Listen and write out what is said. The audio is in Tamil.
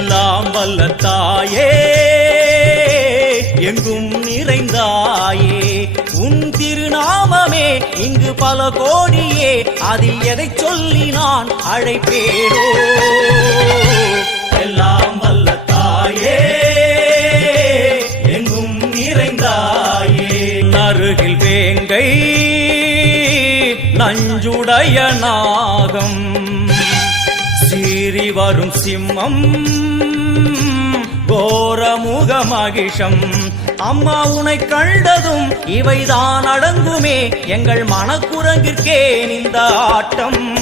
எல்லாம் வல்ல தாயே எங்கும் நிறைந்தாயே. உன் திருநாமமே இங்கு பல கோடியே அதில் எதை சொல்லி நான் அழைப்பேனோ? எல்லாம் வல்ல தாயே எங்கும் நிறைந்தாயே. நருகில் வேங்கை நஞ்சுடைய நாகம். சீறி வரும் சிம்மம். கோரமுக மகிஷம் அம்மா உனை கண்டதும் இவைதான் அடங்குமே. எங்கள் மனக்குரங்கிற்கே இந்த ஆட்டம்.